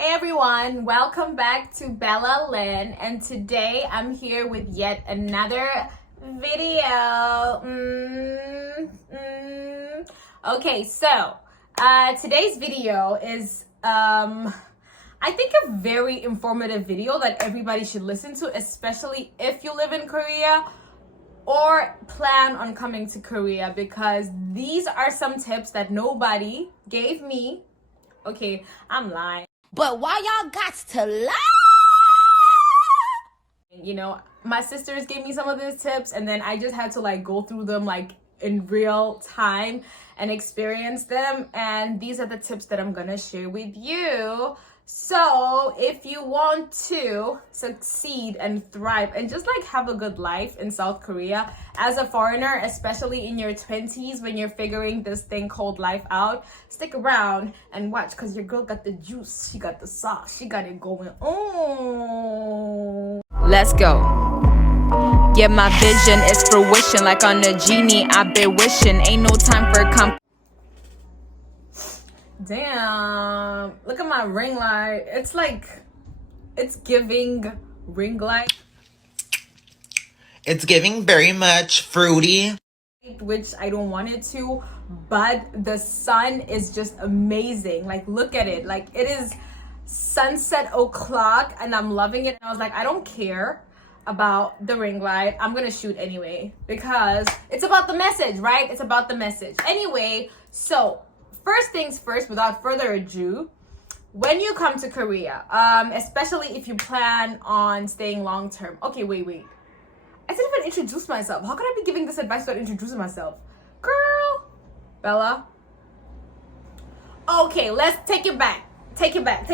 Hey everyone, welcome back to Bella Lynn, and today I'm here with yet another video. Okay, so today's video is I think a very informative video that everybody should listen to, especially if you live in Korea or plan on coming to Korea, because these are some tips that nobody gave me. Okay, I'm lying. But why y'all got to lie? You know, my sisters gave me some of these tips, and then I just had to like go through them like in real time and experience them. And these are the tips that I'm gonna share with you. So if you want to succeed and thrive and just like have a good life in South Korea as a foreigner, especially in your 20s when you're figuring this thing called life out, stick around and watch, because your girl got the juice, she got the sauce, she got it going on. Let's go. Yeah, my vision is fruition. Like on a genie, I've been wishing. Ain't no time for Damn, look at my ring light. It's like, it's giving ring light. It's giving very much fruity, Which I don't want it to, but the sun is just amazing. Like, look at it. Like, it is sunset o'clock and I'm loving it. And I was like, I don't care about the ring light. I'm gonna shoot anyway because it's about the message, right? It's about the message. Anyway, so first things first, without further ado, when you come to Korea, especially if you plan on staying long term. Okay, wait. I didn't even introduce myself. How could I be giving this advice without introducing myself? Girl, Bella. Okay, let's take it back. Take it back.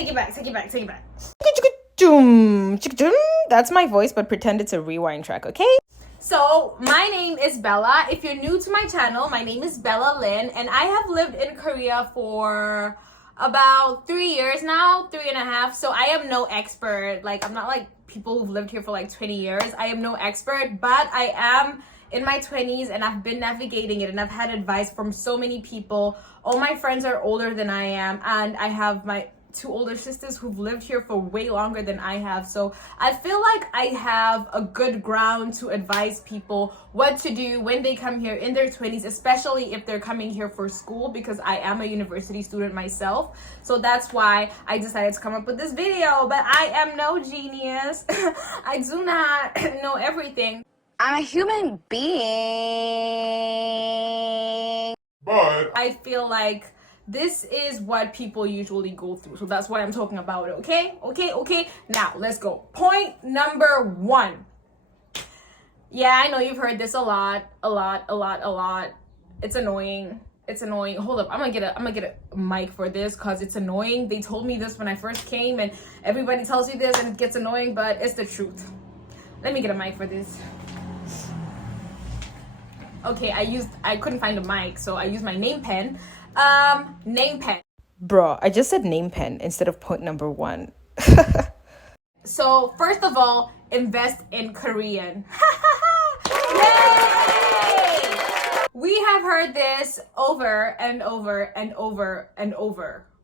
That's my voice, but pretend it's a rewind track, okay? So, my name is Bella. If you're new to my channel, my name is Bella Lynn, and I have lived in Korea for about 3 years now, 3.5. So I am no expert. Like, I'm not like people who've lived here for like 20 years. I am no expert, but I am in my 20s and I've been navigating it, and I've had advice from so many people. All my friends are older than I am, and I have my 2 older sisters who've lived here for way longer than I have. So I feel like I have a good ground to advise people what to do when they come here in their 20s, especially if they're coming here for school, because I am a university student myself. So that's why I decided to come up with this video. But I am no genius. I do not know everything. I'm a human being. but I feel like this is what people usually go through. So that's what I'm talking about, okay? Okay. Now, let's go. Point number 1. Yeah, I know you've heard this a lot. It's annoying. Hold up. I'm gonna get a mic for this because it's annoying. They told me this when I first came, and everybody tells you this and it gets annoying, but it's the truth. Let me get a mic for this. Okay, I couldn't find a mic, so I used my name pen. Name pen. Bro, I just said name pen instead of point number 1. So first of all, invest in Korean. Yay! We have heard this over and over,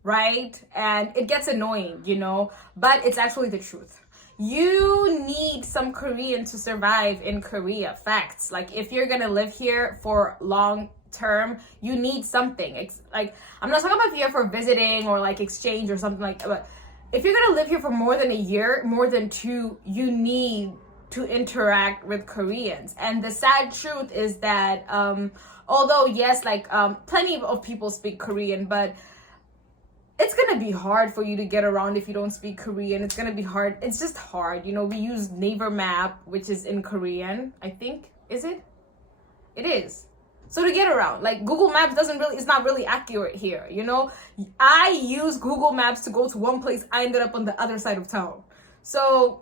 right? And it gets annoying, you know, but it's actually the truth. You need some Korean to survive in Korea. Facts. Like, if you're gonna live here for long term, you need something. It's like, I'm not talking about here for visiting or like exchange or something like that, but if you're gonna live here for more than a year, more than 2, you need to interact with Koreans. And the sad truth is that although yes, like plenty of people speak Korean, but it's gonna be hard for you to get around if you don't speak Korean. It's gonna be hard. It's just hard, you know. We use Naver Map, which is in Korean, I think. Is it? It is. So to get around, like, Google Maps it's not really accurate here, you know? I use Google Maps to go to one place. I ended up on the other side of town. So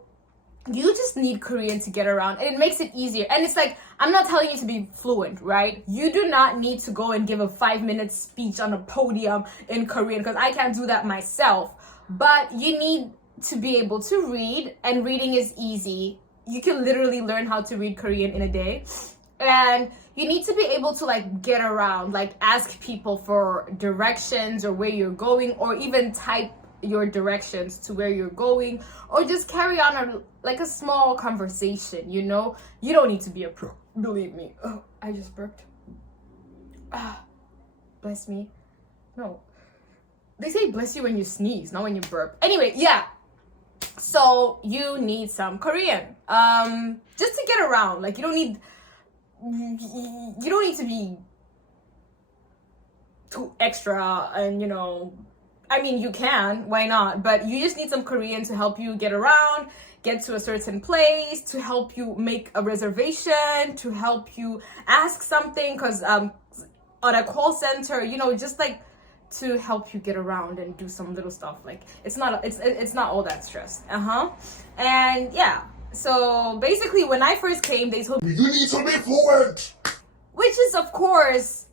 you just need Korean to get around, and it makes it easier. And it's like, I'm not telling you to be fluent, right? You do not need to go and give a 5-minute speech on a podium in Korean, because I can't do that myself. But you need to be able to read, and reading is easy. You can literally learn how to read Korean in a day. And you need to be able to like get around, like ask people for directions or where you're going, or even type your directions to where you're going, or just carry on a small conversation, you know? You don't need to be a pro, believe me. Oh, I just burped. Bless me. No. They say bless you when you sneeze, not when you burp. Anyway, yeah. So you need some Korean. Just to get around. Like, you don't need to be too extra, and you know, I mean, you can, why not? But you just need some Korean to help you get around, get to a certain place, to help you make a reservation, to help you ask something, because on a call center, you know, just like to help you get around and do some little stuff. Like, it's not all that stress. And yeah, so basically when I first came, they told me You need to be fluent. which is of course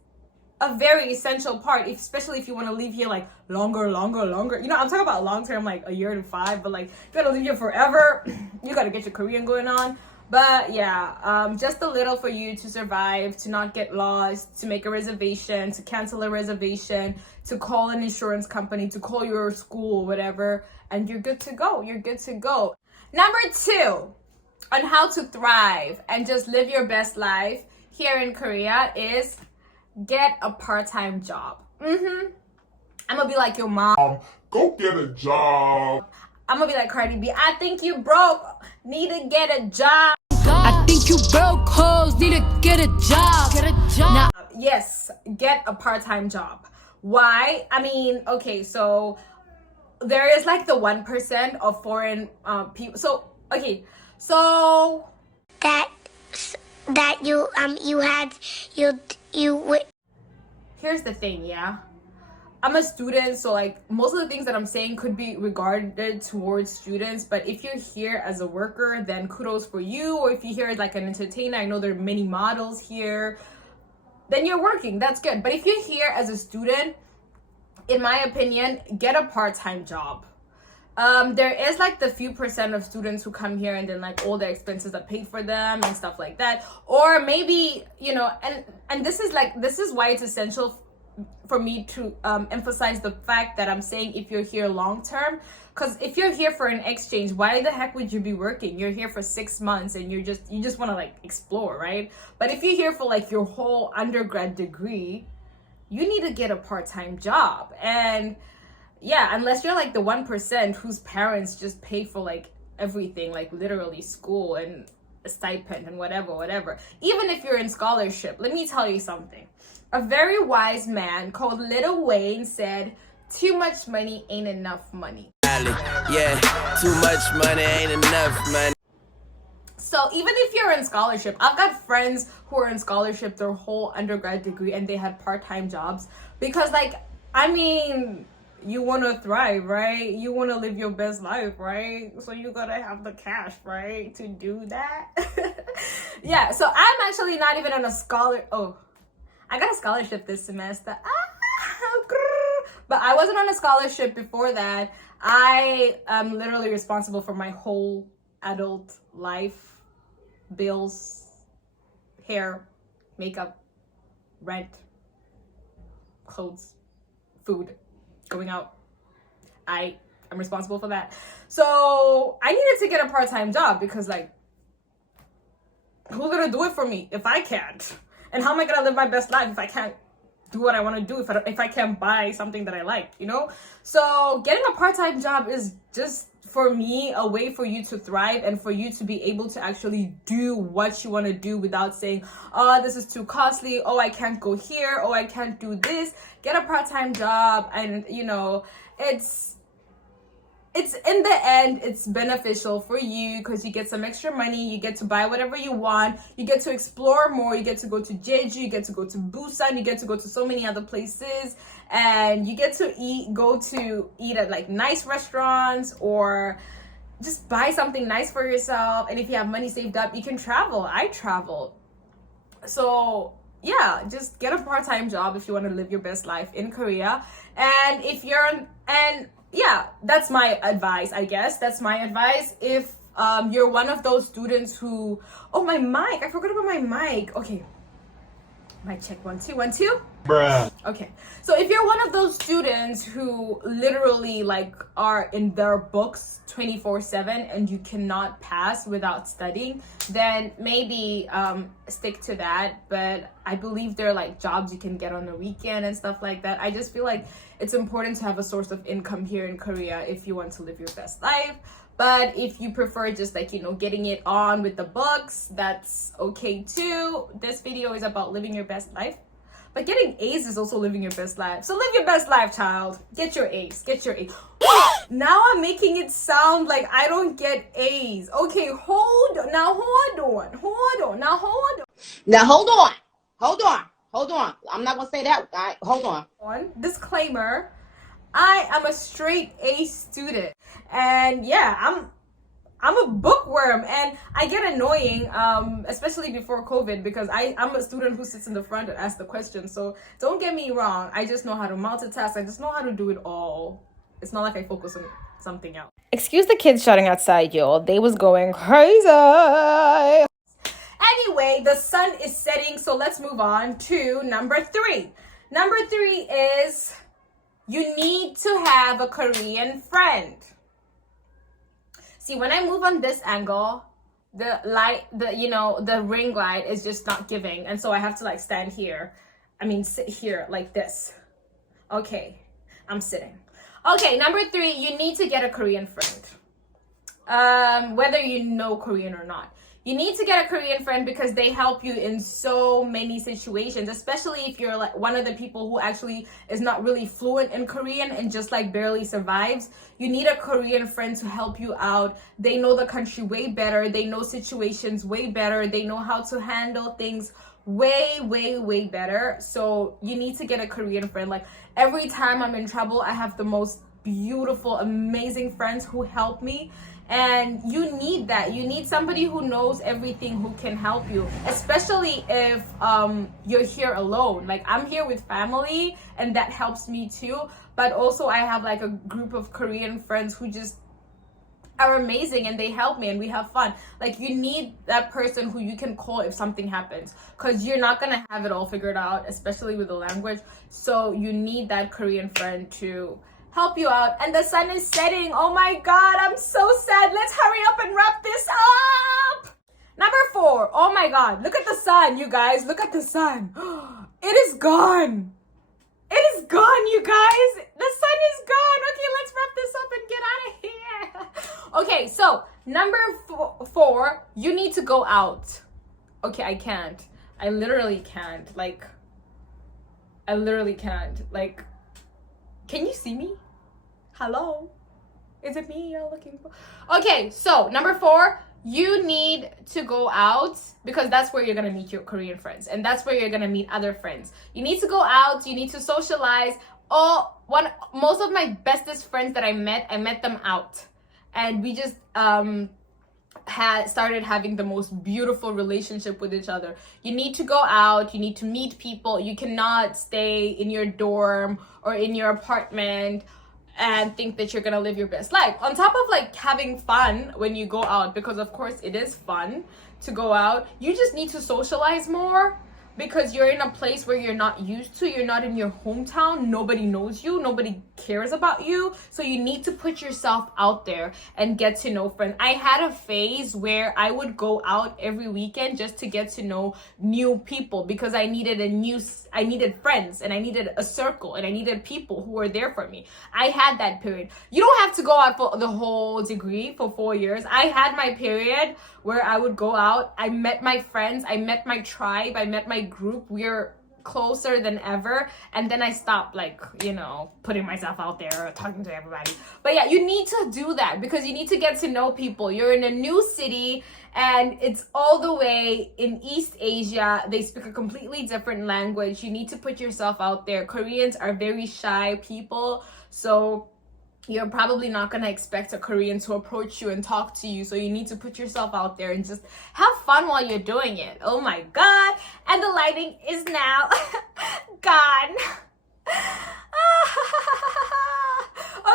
a very essential part, especially if you want to live here like longer. You know, I'm talking about long term, like a year to 5, but like if you want to live here forever, you got to get your Korean going on. But yeah, just a little for you to survive, to not get lost, to make a reservation, to cancel a reservation, to call an insurance company, to call your school, whatever, and you're good to go. You're good to go. Number 2 on how to thrive and just live your best life here in Korea is get a part-time job. I'm gonna be like your mom. Go get a job. I'm gonna be like Cardi B. I think you broke. Need to get a job. I think you broke hoes, need to get a job. Now, Yes, get a part-time job. Why? I mean, okay, so there is like the 1% of foreign people. So okay, so that you here's the thing, yeah. I'm a student, so like most of the things that I'm saying could be regarded towards students, but if you're here as a worker, then kudos for you. Or if you're here as like an entertainer, I know there are many models here, then you're working, that's good. But if you're here as a student, in my opinion, get a part-time job. There is like the few % of students who come here and then like all their expenses are paid for them and stuff like that. Or maybe, you know, and this is why it's essential for me to emphasize the fact that I'm saying if you're here long term, because if you're here for an exchange, why the heck would you be working? You're here for 6 months and you just want to like explore, right? But if you're here for like your whole undergrad degree, you need to get a part-time job. And yeah, unless you're like the 1% whose parents just pay for like everything, like literally school and a stipend and whatever. Even if you're in scholarship, let me tell you something. A very wise man called Lil Wayne said, "Too much money ain't enough money." Yeah, too much money ain't enough money. So even if you're in scholarship, I've got friends who are in scholarship their whole undergrad degree and they had part-time jobs because, like, I mean, you want to thrive, right? You want to live your best life, right? So you gotta have the cash, right, to do that. Yeah, so I'm actually not even on a I got a scholarship this semester. But I wasn't on a scholarship before that. I am literally responsible for my whole adult life, bills, hair, makeup, rent, clothes, food, going out. I'm responsible for that. So I needed to get a part-time job because, like, who's gonna do it for me if I can't? And how am I gonna live my best life if I can't do what I want to do, if I can't buy something that I like, you know? So getting a part-time job is just, for me, a way for you to thrive and for you to be able to actually do what you want to do without saying, oh, this is too costly, oh, I can't go here, oh, I can't do this. Get a part-time job, and you know, it's in the end, it's beneficial for you because you get some extra money, you get to buy whatever you want, you get to explore more, you get to go to Jeju, you get to go to Busan, you get to go to so many other places, and you get to go to eat at like nice restaurants or just buy something nice for yourself. And if you have money saved up, you can travel. I travel. So yeah, just get a part-time job if you want to live your best life in Korea. And if yeah, that's my advice, I guess. That's my advice. If you're one of those students who... Oh, my mic. I forgot about my mic. Okay. Mic check 1 2 1 2. Bruh. Okay, so if you're one of those students who literally like are in their books 24/7 and you cannot pass without studying, then maybe stick to that. But I believe there are like jobs you can get on the weekend and stuff like that. I just feel like it's important to have a source of income here in Korea if you want to live your best life. But if you prefer just like, you know, getting it on with the books, that's okay too. This video is about living your best life. But getting A's is also living your best life. So live your best life, child. Get your A's. Get your A's. Now I'm making it sound like I don't get A's. Okay, hold on. Now hold on. Hold on. Now hold on. Now hold on. Hold on. Hold on. I'm not gonna say that. All right, hold on. Disclaimer. I am a straight A student. And yeah, I'm a bookworm, and I get annoying, especially before COVID, because I'm a student who sits in the front and asks the questions. So don't get me wrong, I just know how to multitask. I just know how to do it all. It's not like I focus on something else. Excuse the kids shouting outside, y'all. They was going crazy. Anyway, the sun is setting, so let's move on to number 3. Number 3 is you need to have a Korean friend. See, when I move on this angle, the ring light is just not giving. And so I have to like stand here. Sit here like this. Okay, I'm sitting. Okay, number 3, you need to get a Korean friend. Whether you know Korean or not. You need to get a Korean friend because they help you in so many situations, especially if you're like one of the people who actually is not really fluent in Korean and just like barely survives. You need a Korean friend to help you out. They know the country way better. They know situations way better. They know how to handle things way, way, way better. So you need to get a Korean friend. Like every time I'm in trouble, I have the most beautiful, amazing friends who help me. And you need that. You need somebody who knows everything, who can help you, especially if you're here alone. Like I'm here with family and that helps me too, but also I have like a group of Korean friends who just are amazing and they help me and we have fun. Like you need that person who you can call if something happens, because you're not gonna have it all figured out, especially with the language. So you need that Korean friend to help you out. And the sun is setting. Oh my god, I'm so sad. Let's hurry up and wrap this up. Number 4. Oh my god, look at the sun, you guys. Look at the sun. It is gone. It is gone, you guys. The sun is gone. Okay, let's wrap this up and get out of here. Okay, so number 4, you need to go out. Okay, I can't. I literally can't. I literally can't. Can you see me? Hello? Is it me you're looking for? Okay, so number 4, you need to go out because that's where you're gonna meet your Korean friends and that's where you're gonna meet other friends. You need to go out, you need to socialize. Most of my bestest friends that I met them out. And we just started having the most beautiful relationship with each other. You need to go out, you need to meet people. You cannot stay in your dorm or in your apartment and think that you're gonna live your best life. On top of like having fun when you go out, because of course it is fun to go out, you just need to socialize more because you're in a place where you're not used to. You're not in your hometown. Nobody knows you. Nobody cares about you. So you need to put yourself out there and get to know friends. I had a phase where I would go out every weekend just to get to know new people because I needed friends and I needed a circle and I needed people who were there for me. I had that period. You don't have to go out for the whole degree for 4 years. I had my period where I would go out. I met my friends. I met my tribe. I met my group. We're closer than ever. And then I stopped putting myself out there or talking to everybody. But yeah, you need to do that because you need to get to know people. You're in a new city and it's all the way in East Asia. They speak a completely different language. You need to put yourself out there. Koreans are very shy people. So you're probably not going to expect a Korean to approach you and talk to you. So you need to put yourself out there and just have fun while you're doing it. Oh my God. And the lighting is now gone.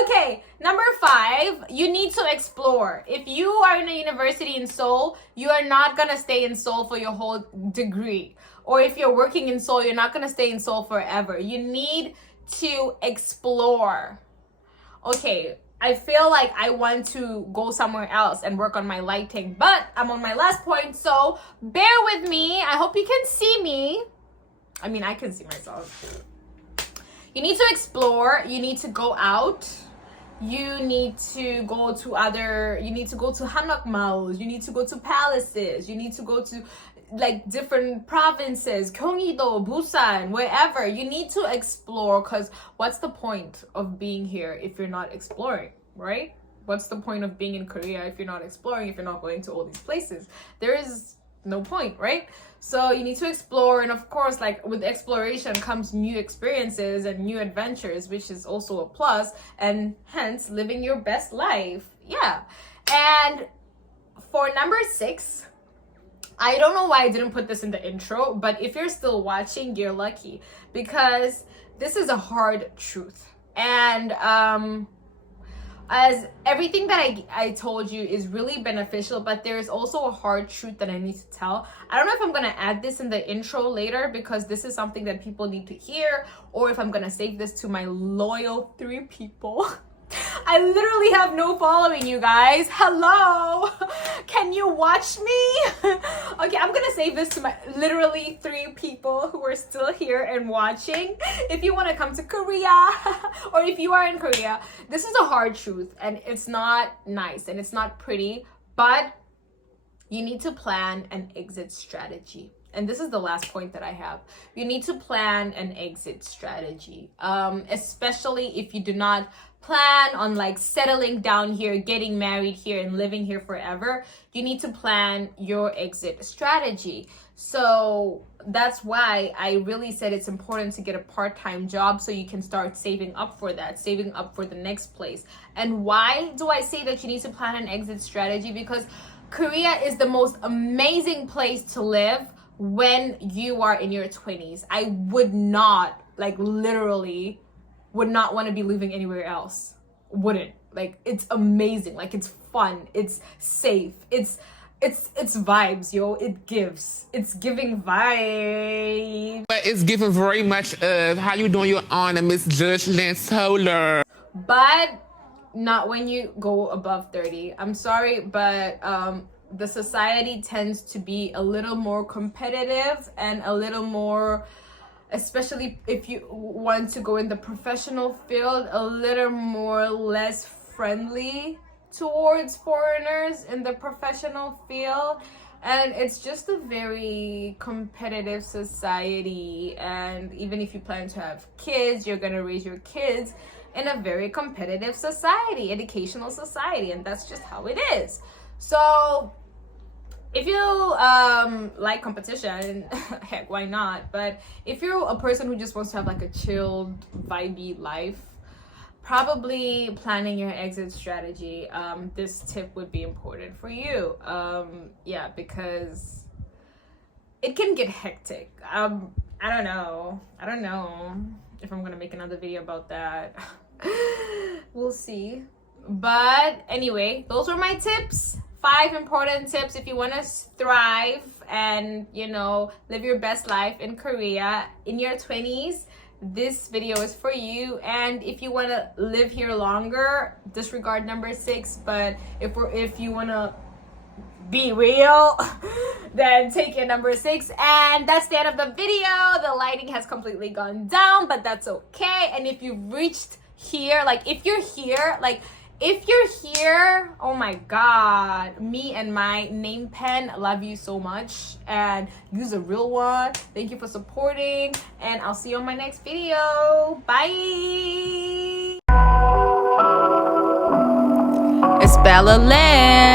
Okay, number 5, you need to explore. If you are in a university in Seoul, you are not going to stay in Seoul for your whole degree. or if you're working in Seoul, you're not gonna stay in Seoul forever. You need to explore. Okay, I feel like I want to go somewhere else and work on my lighting, but I'm on my last point, so bear with me. I hope you can see me. I mean, I can see myself. You need to explore. You need to go out. You need to go to Hanok malls. You need to go to palaces. You need to go to like different provinces, Gyeonggi-do, Busan, wherever. You need to explore, because what's the point of being here if you're not exploring, right? What's the point of being in Korea if you're not exploring, if you're not going to all these places? There is no point, right? So you need to explore, and of course, like with exploration comes new experiences and new adventures, which is also a plus, and hence living your best life. Yeah. And for number 6, I don't know why I didn't put this in the intro, but if you're still watching, you're lucky, because this is a hard truth. And as everything that I told you is really beneficial, but there's also a hard truth that I need to tell. I don't know if I'm gonna add this in the intro later, because this is something that people need to hear, or if I'm gonna save this to my loyal 3 people. I literally have no following, you guys. Hello, can you watch me? Okay, I'm gonna save this to my literally 3 people who are still here and watching. If you want to come to Korea, or if you are in Korea, this is a hard truth, and it's not nice and it's not pretty, but you need to plan an exit strategy. And this is the last point that I have. You need to plan an exit strategy, especially if you do not plan on like settling down here, getting married here, and living here forever. You need to plan your exit strategy. So that's why I really said it's important to get a part-time job, so you can start saving up for that, saving up for the next place. And why do I say that you need to plan an exit strategy? Because Korea is the most amazing place to live when you are in your 20s. I would not, like literally would not want to be living anywhere else. Wouldn't. Like, it's amazing. Like, it's fun. It's safe. It's vibes, yo. It's giving vibes. But it's giving very much of how you doing your honor, Miss Judge Lance Solar. But not when you go above 30. I'm sorry, but the society tends to be a little more competitive and a little more, especially if you want to go in the professional field, a little more less friendly towards foreigners in the professional field. And it's just a very competitive society. And even if you plan to have kids, you're gonna raise your kids in a very competitive society, educational society, and that's just how it is. So if you like competition, heck, why not? But if you're a person who just wants to have like a chilled, vibey life, probably planning your exit strategy, this tip would be important for you. Yeah, because it can get hectic. I don't know if I'm gonna make another video about that. We'll see. But anyway, those were my tips. 5 important tips if you want to thrive and, you know, live your best life in Korea in your 20s. This video is for you. And if you want to live here longer, disregard number 6. But if you want to be real, then take your number 6. And that's the end of the video. The lighting has completely gone down, but that's okay. And if you've reached here, if you're here, oh my god, me and my name pen love you so much, and use a real one. Thank you for supporting, and I'll see you on my next video. Bye. It's Bella Land.